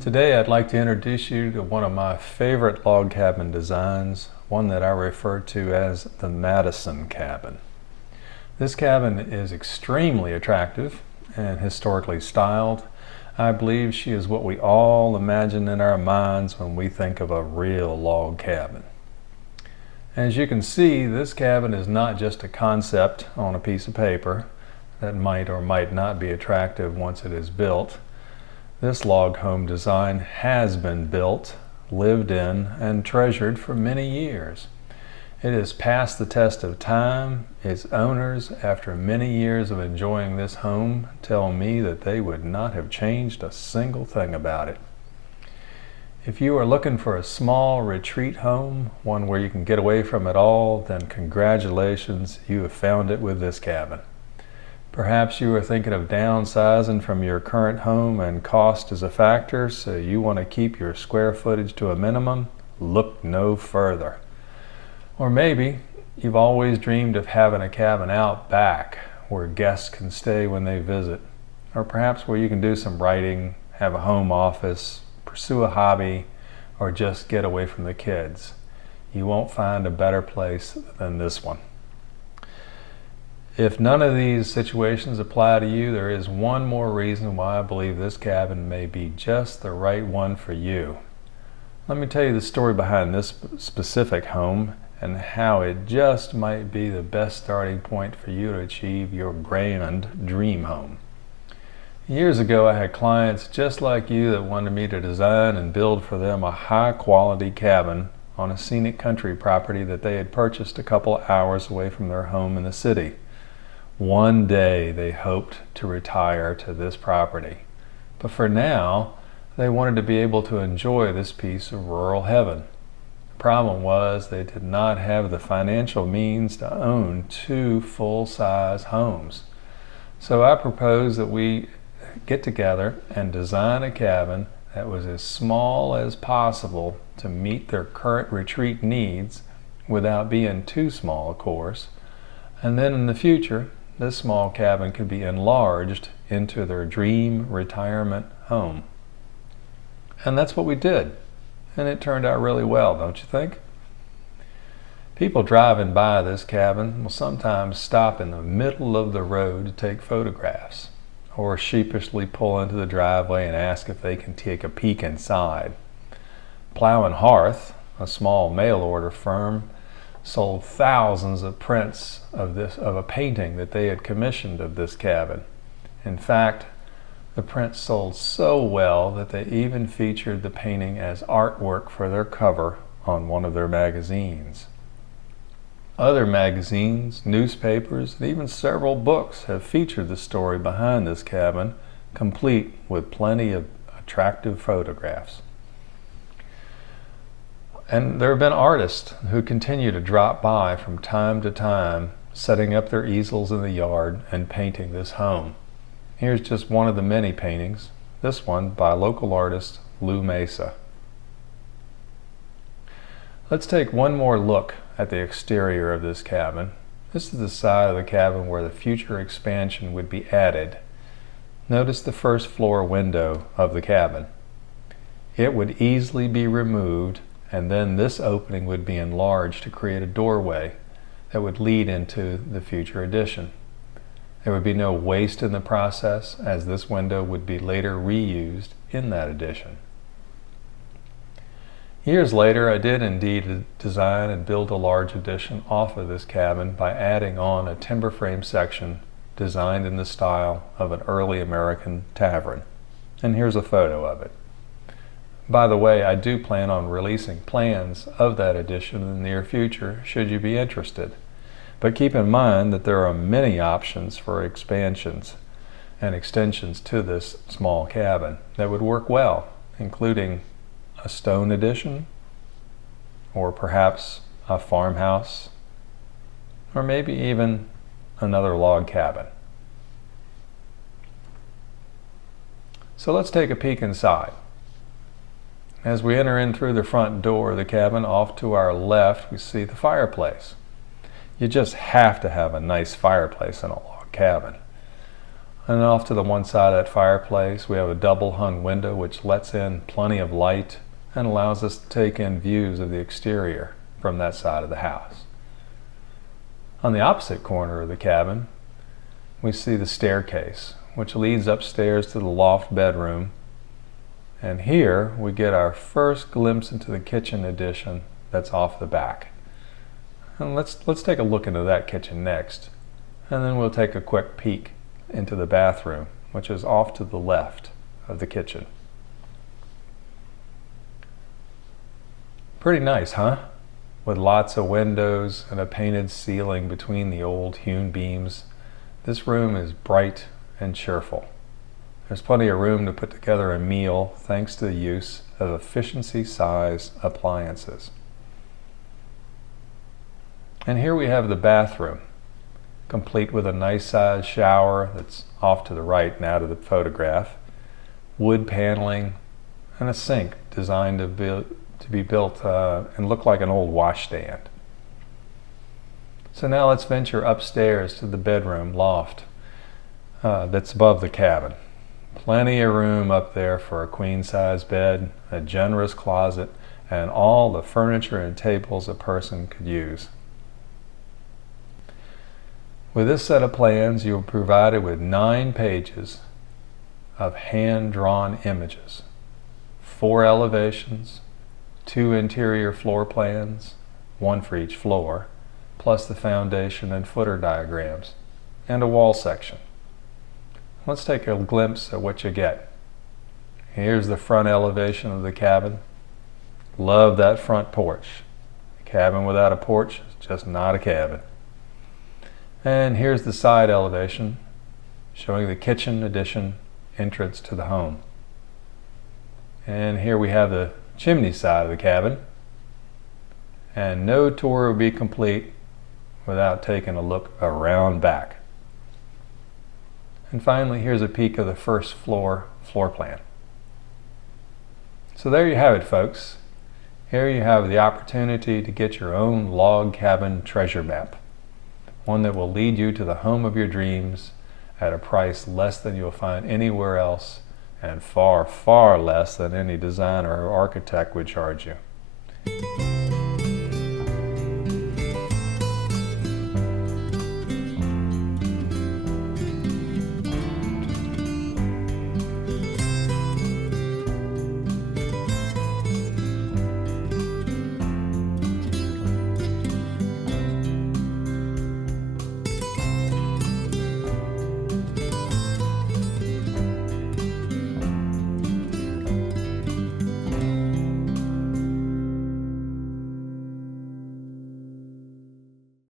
Today I'd like to introduce you to one of my favorite log cabin designs, one that I refer to as the Madison Cabin. This cabin is extremely attractive and historically styled. I believe she is what we all imagine in our minds when we think of a real log cabin. As you can see, this cabin is not just a concept on a piece of paper that might or might not be attractive once it is built. This log home design has been built, lived in, and treasured for many years. It has passed the test of time. Its owners, after many years of enjoying this home, tell me that they would not have changed a single thing about it. If you are looking for a small retreat home, one where you can get away from it all, then congratulations, you have found it with this cabin. Perhaps you are thinking of downsizing from your current home and cost is a factor, so you want to keep your square footage to a minimum. Look no further. Or maybe you've always dreamed of having a cabin out back where guests can stay when they visit, or perhaps where you can do some writing, have a home office, pursue a hobby, or just get away from the kids. You won't find a better place than this one. If none of these situations apply to you, there is one more reason why I believe this cabin may be just the right one for you. Let me tell you the story behind this specific home and how it just might be the best starting point for you to achieve your grand dream home. Years ago, I had clients just like you that wanted me to design and build for them a high-quality cabin on a scenic country property that they had purchased a couple hours away from their home in the city. One day they hoped to retire to this property, but for now they wanted to be able to enjoy this piece of rural heaven. The problem was they did not have the financial means to own two full-size homes. So I proposed that we get together and design a cabin that was as small as possible to meet their current retreat needs without being too small, of course, and then in the future this small cabin could be enlarged into their dream retirement home. And that's what we did. And it turned out really well, don't you think? People driving by this cabin will sometimes stop in the middle of the road to take photographs, or sheepishly pull into the driveway and ask if they can take a peek inside. Plow and Hearth, a small mail order firm, sold thousands of prints of a painting that they had commissioned of this cabin. In fact, the prints sold so well that they even featured the painting as artwork for their cover on one of their magazines. Other magazines, newspapers, and even several books have featured the story behind this cabin, complete with plenty of attractive photographs. And there have been artists who continue to drop by from time to time, setting up their easels in the yard and painting this home. Here's just one of the many paintings, this one by local artist Lou Mesa. Let's take one more look at the exterior of this cabin. This is the side of the cabin where the future expansion would be added. Notice the first floor window of the cabin. It would easily be removed, and then this opening would be enlarged to create a doorway that would lead into the future addition. There would be no waste in the process, as this window would be later reused in that addition. Years later, I did indeed design and build a large addition off of this cabin by adding on a timber frame section designed in the style of an early American tavern. And here's a photo of it. By the way, I do plan on releasing plans of that addition in the near future, should you be interested. But keep in mind that there are many options for expansions and extensions to this small cabin that would work well, including a stone addition, or perhaps a farmhouse, or maybe even another log cabin. So let's take a peek inside. As we enter in through the front door of the cabin, off to our left, we see the fireplace. You just have to have a nice fireplace in a log cabin. And off to the one side of that fireplace, we have a double hung window which lets in plenty of light and allows us to take in views of the exterior from that side of the house. On the opposite corner of the cabin, we see the staircase, which leads upstairs to the loft bedroom. And here we get our first glimpse into the kitchen addition that's off the back. And let's take a look into that kitchen next. And then we'll take a quick peek into the bathroom, which is off to the left of the kitchen. Pretty nice, huh? With lots of windows and a painted ceiling between the old hewn beams, this room is bright and cheerful. There's plenty of room to put together a meal thanks to the use of efficiency-size appliances. And here we have the bathroom, complete with a nice-sized shower that's off to the right now to the photograph, wood paneling, and a sink designed to be built and look like an old washstand. So now let's venture upstairs to the bedroom loft that's above the cabin. Plenty of room up there for a queen-size bed, a generous closet, and all the furniture and tables a person could use. With this set of plans, you're provided with 9 pages of hand-drawn images, 4 elevations, 2 interior floor plans, 1 for each floor, plus the foundation and footer diagrams, and a wall section. Let's take a glimpse at what you get. Here's the front elevation of the cabin. Love that front porch. A cabin without a porch is just not a cabin. And here's the side elevation, showing the kitchen addition entrance to the home. And here we have the chimney side of the cabin. And no tour would be complete without taking a look around back. And finally, here's a peek of the first floor plan. So there you have it, folks. Here you have the opportunity to get your own log cabin treasure map, one that will lead you to the home of your dreams at a price less than you'll find anywhere else, and far, far less than any designer or architect would charge you.